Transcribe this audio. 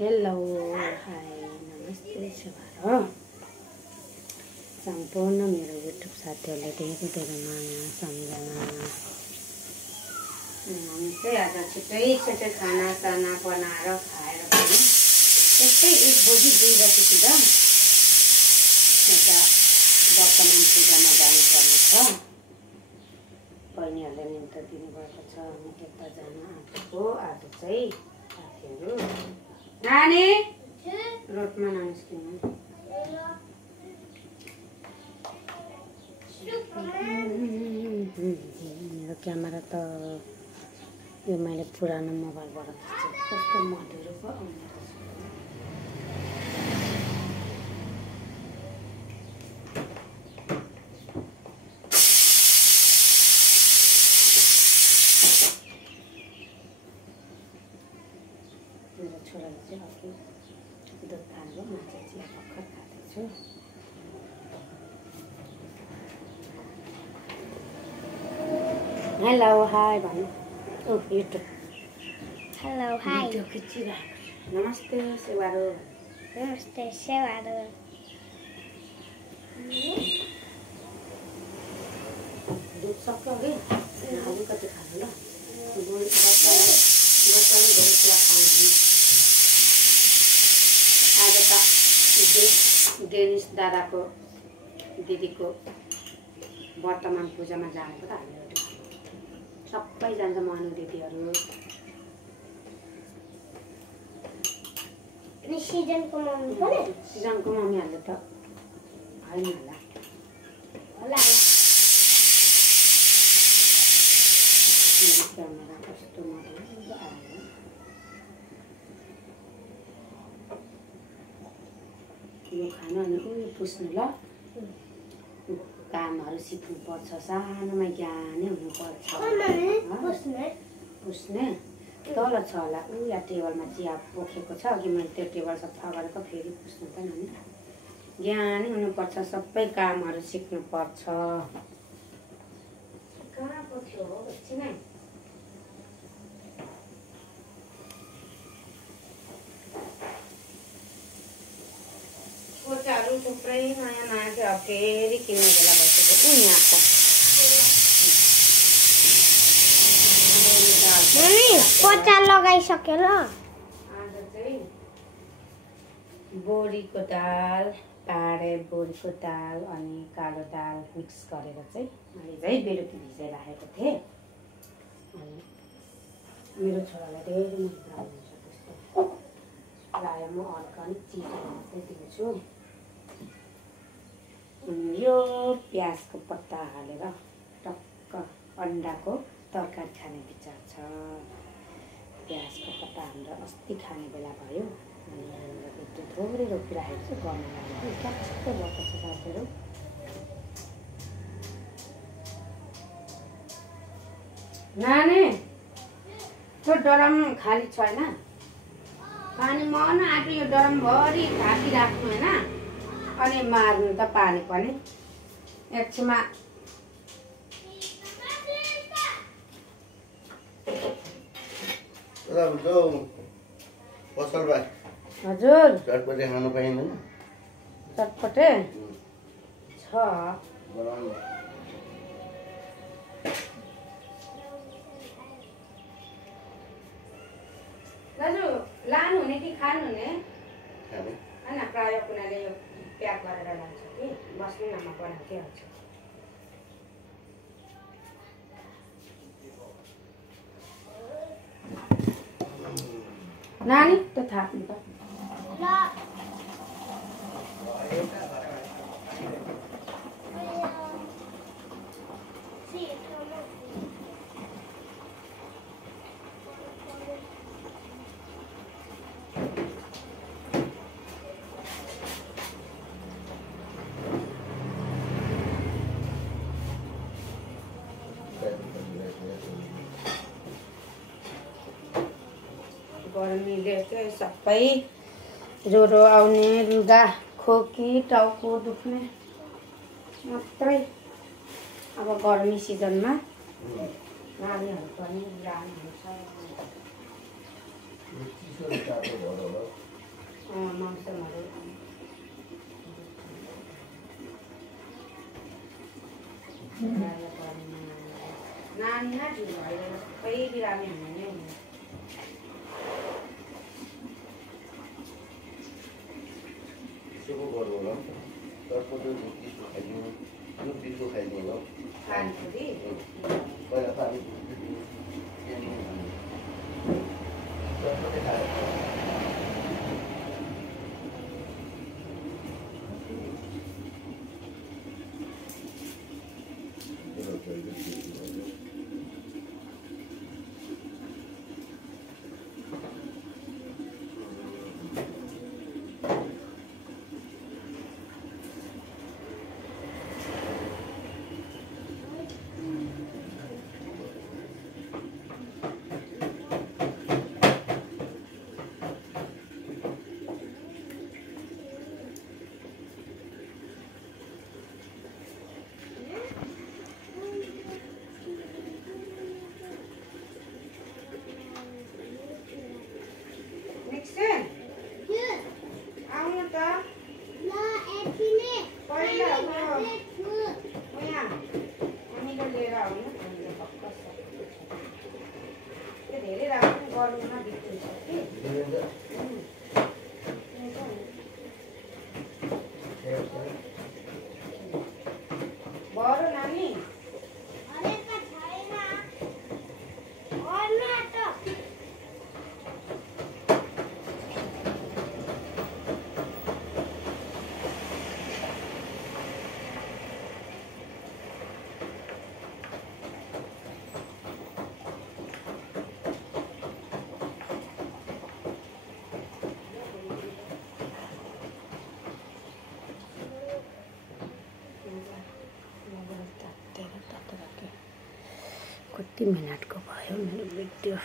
Hello hi नमस्ते Sbarro सम्पूर्ण मेरो युट्युब साथीहरूले धेरै माया सम्झना। हामी चाहिँ आज छिटै खाना बनाएर खाएर पनि त्यस्तै 1 बजी 2 बजीतिर एउटा वर्तमान पूजामा जानुपर्ने छ। बहिनीहरूले निम्तो दिनुभएको छ। हामी त्यता जान आँटेको। आज चाहिँ साथीहरू नानी रोडमा ननिस्किनु। मेरो क्यामेरा त यो मैले पुरानो मोबाइलबाट खिचेको। कस्तो मधुरो पो आउने रहेछ। मेरो छोराले चाहिँ अघि दुध खानु, म चाहिँ चिया भर्खर खाँदैछु। हेलो हाई भन्नु। युट्युब हेलो हाई भिडियो खिचिरहेको। नमस्ते सेवारो। नमस्ते सेवारो। दुध सक्यो अरे अलिकति खानु ल। बच्चाले धेरै चिया खानु। आज त डेनिस दादाको दिदीको वर्तमान पूजामा जानेको त हामीहरू सबै जान्छ। मनु दिदीहरू सिजनको मम्मी पनि सिजनको मम्मीहरूले त होइन होला होला। क्यामेरा कस्तो मजाले आयो। यो खानु अनि उयो पुस्नु ल। कामहरू सिक्नुपर्छ। सानोमा ज्ञानै हुनुपर्छ। पुस्ने तल छ होला ऊ या टेबलमा चिया पोखेको छ। अघि मैले त्यो टेबल सफा गरेको फेरि पुस्नु त नानी। ज्ञानै हुनुपर्छ। सबै कामहरू सिक्नुपर्छ। कहाँ पोख्यो हो एकछिन। पोचाहरू थुप्रै नयाँ नयाँ थियो। अब फेरि किन्ने बेला भइसक्यो। ऊ यहाँको पोचा लगाइसक्यो ल। आज चाहिँ बोडीको दाल, पाडे बोडीको दाल अनि कालो दाल मिक्स गरेर चाहिँ मैले चाहिँ बेलुकी भिजाइराखेको थिएँ। अनि मेरो छोरालाई धेरै मन पराउनुहुन्छ त्यस्तो। प्रायः म अर्ग्यानिक चिजहरू मात्रै दिन्छु। यो प्याजको पत्ता हालेर टक्क अन्डाको तरकारी खाने विचार छ। प्याजको पत्ता हाम्रो अस्ति खाने बेला भयो। अनि यहाँनिर भित्र थोरै रोपिराखेको छु गमलामा। कस्तो भएको छ साथीहरू। नानी त्यो ड्रम खाली छैन। पानी मन आँट्यो। यो ड्रमभरि ढाकिराख्नु होइन। अनि मार्नु त पानी पनि एकछिनमा। हजुर चटपटे खानु पाइँदैन। चटपटे छ। दाजु लानुहुने कि खानुहुने? होइन प्रायः कुनाले यो प्याक गरेर लान्छ कि। बस्नु न म बनाएकै हाल्छु। नानी त्यो थाप्नु त। गर्मीले चाहिँ सबै ज्वरो आउने, लुगा खोकी, टाउको दुख्ने मात्रै। अब गर्मी सिजनमा नानीहरू पनि लानुहुन्छ। नानी न ढिलो भएर सबै बिरामी हुने नै हुने सुको गर्नु होला त्यसको त्यो पिठो खाइदिनु यो पिठो खाइदिनु होला खानुपर्ने पहिला पानी आउनु त पहिला हामीलाई लिएर आउनु त्यो धेरै राम्रो गर्नुमा बिग्रिन्छ कि बरु नानी कति मिनटको भयो मेरो भिडियो